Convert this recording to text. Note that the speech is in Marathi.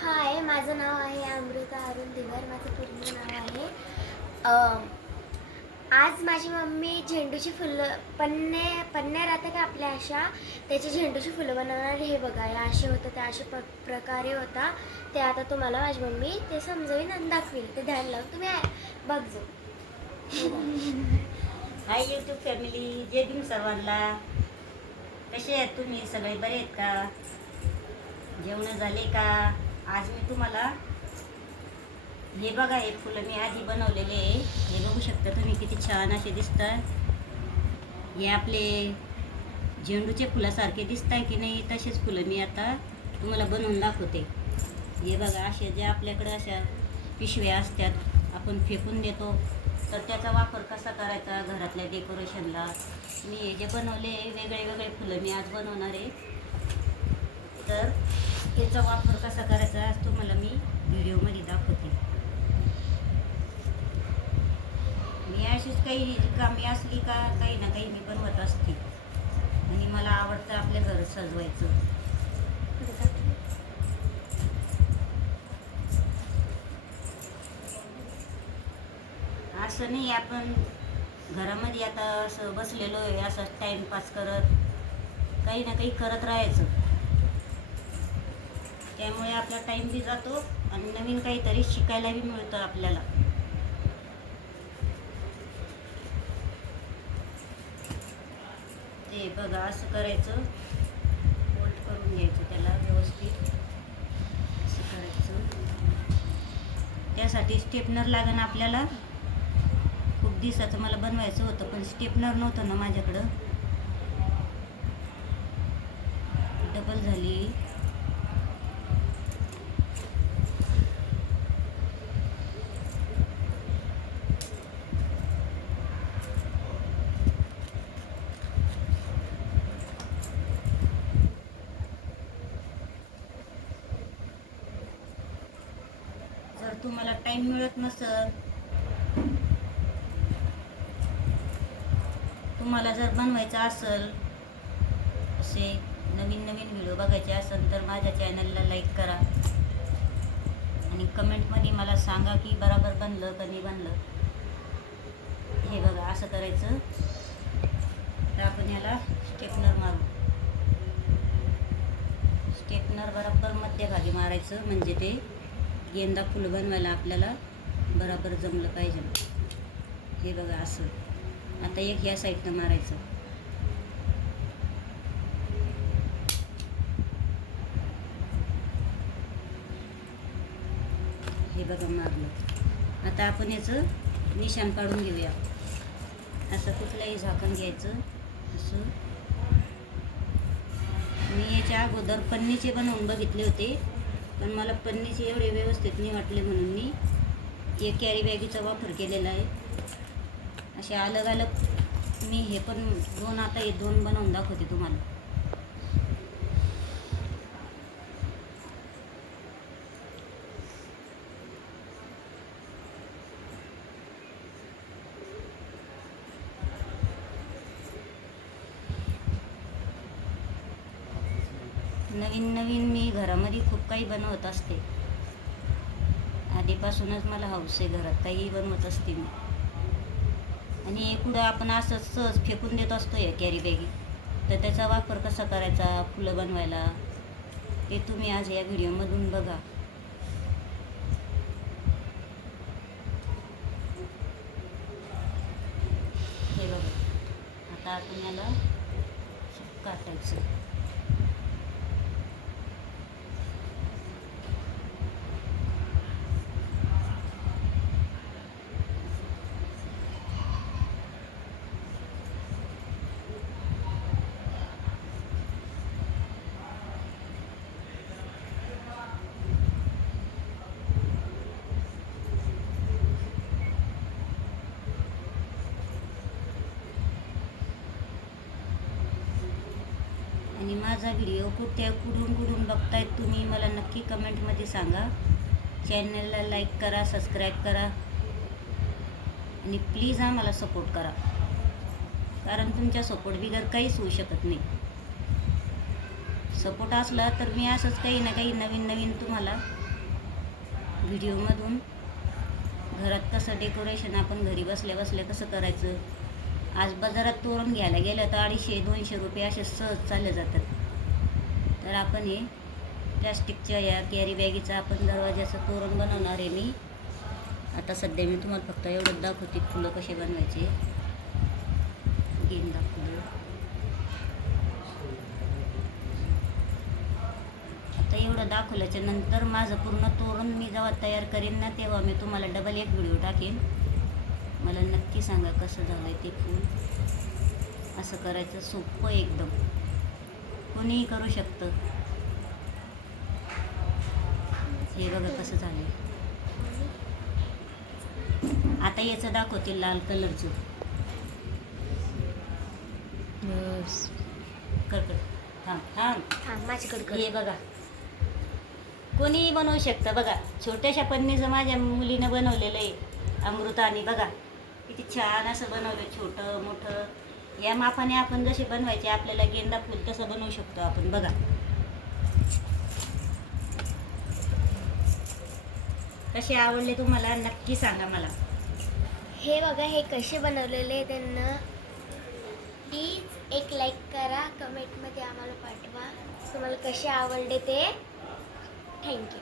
हाय माझं नाव आहे अमृता अरुण दिगर माझं पूर्ण नाव आहे. आज माझी मम्मी झेंडूची फुलं पन्ने पन्ने राहते का आपल्या अशा? त्याची झेंडूची फुलं बनवणार हे बघा. या असे होतं त्या अशा प प्रकारे होता. ते आता तुम्हाला माझी मम्मी ते समजवीन आणि दाखवेल ते ध्यान लावून तुम्ही ऐ- बघजो हाय यूट्यूब फॅमिली जय भीम सर्वांना. कसे आहेत तुम्ही? सगळे बरे आहेत का? जेवण झाले का? आज मी तुम्हाला हे बघा हे फुलं मी आधी बनवलेले आहे. हे बघू शकता तुम्ही किती छान असे दिसतात. हे आपले झेंडूचे फुलासारखे दिसत आहे की नाही तसेच फुलं मी आता तुम्हाला बनवून दाखवते. हे बघा असे जे आपल्याकडे अशा पिशव्या असतात आपण फेकून देतो. तर त्याचा वापर कसा करायचा? घरातल्या डेकोरेशनला. मी हे जे बनवले वेगळे वेगळे फुलं मी आज बनवणार आहे. तर त्याचा वापर कसा करायचा आज तुम्हाला मी व्हिडिओमध्ये दाखवते. मी अशीच काही कामी असली का काही ना काही मी बनवत असते. आणि मला आवडतं आपल्या घर सजवायचं. असं नाही आपण घरामध्ये आता असं बसलेलो आहे असं टाईमपास करत काही ना काही करत राहायचं. त्यामुळे आपला टाईम बी जातो आणि नवीन काहीतरी शिकायला बी मिळतं आपल्याला. ते बघा असं करायचं. फोल्ड करून घ्यायचं त्याला व्यवस्थित. असं करायचं. त्यासाठी स्टेपनर लागेल आपल्याला. खूप दिवसाचं मला बनवायचं होतं पण स्टेपनर नव्हतं ना माझ्याकडं. डबल झाली. तुम्हाला टाईम मिळत नसल तुम्हाला जर बनवायचं असेल असे नवीन नवीन व्हिडिओ बघायचे असेल तर माझ्या चॅनलला लाईक करा. आणि कमेंटमध्ये मला सांगा की बराबर बनलं का नाही बनलं. हे बघा असं करायचं. तर आपण याला स्टेपनर मारू. स्टेपनर बरोबर मध्यभागी मारायचं म्हणजे ते गेंदा फुल बनवायला आपल्याला बरोबर जमलं पाहिजे. हे बघा असं. आता एक ह्या साईडनं मारायचं. हे बघा मारलं. आता आपण याचं निशाण पाडून घेऊया. असं कुठलंही झाकण घ्यायचं. असं. मी याच्या अगोदर पन्नीचे बनवून बघितले होते. पण मला पन्नीस एवढे व्यवस्थित नाही वाटले म्हणून मी एक कॅरी बॅगीचा वापर केलेला आहे. असे अलग अलग मी हे पण दोन आता हे दोन बनवून दाखवते तुम्हाला. नवीन नवीन मी घरामध्ये खूप काही बनवत असते. आधीपासूनच मला हौस आहे घरात काहीही बनवत असते मी. आणि कुठं आपण असंच सहज फेकून देत असतो या कॅरी बॅगी तर त्याचा वापर कसा करायचा फुलं बनवायला? ते तुम्ही आज या व्हिडिओमधून बघा. हे बघा. आता आपण याला काटायचं आणि माझा व्हिडिओ कुठे कुठून कुठून बघतायत तुम्ही मला नक्की कमेंटमध्ये सांगा. चॅनलला लाईक करा सबस्क्राईब करा. आणि प्लीज आम्हाला सपोर्ट करा. कारण तुमच्या सपोर्ट बिगर काहीच होऊ शकत नाही. सपोर्ट असला तर मी असंच काही ना काही नवीन नवीन तुम्हाला व्हिडिओमधून घरात कसं डेकोरेशन आपण घरी बसल्या बसल्या कसं करायचं आज बाजारात तोरण घ्यायला गेलं तर अडीचशे दोनशे रुपये असे सहज चालले जातात. तर आपण हे प्लॅस्टिकच्या या कॅरी बॅगीचा आपण दरवाजाचं तोरण बनवणार आहे मी. आता सध्या मी तुम्हाला फक्त एवढंच दाखवते फुलं कसे बनवायचे. गेंदा फुलं आता एवढं दाखवल्याच्या नंतर माझं पूर्ण तोरण मी जेव्हा तयार करेन ना तेव्हा मी तुम्हाला डबल एक व्हिडिओ टाकेन. मला नक्की सांगा कसं झालं आहे ते फूल. असं करायचं सोपं एकदम. कोणीही करू शकतं. हे बघा कसं झालं आता याचं दाखवते लाल कलरचं. करकट थांब थांब. हा माझ्याकडे कर. हे बघा. कोणीही बनवू शकतं. बघा छोट्याशा पन्नीचं माझ्या मुलीनं बनवलेलं आहे. अमृताने बघा. किती छान असं बनवलं छोटं मोठं. या मापाने आपण जसे बनवायचे आपल्याला गेंदा फूल तसं बनवू शकतो आपण. बघा. कसे आवडले तुम्हाला? नक्की सांगा मला. हे बघा हे कसे बनवलेले त्यांना. प्लीज एक लाईक करा कमेंटमध्ये आम्हाला पाठवा. तुम्हाला कसे आवडले ते? थँक्यू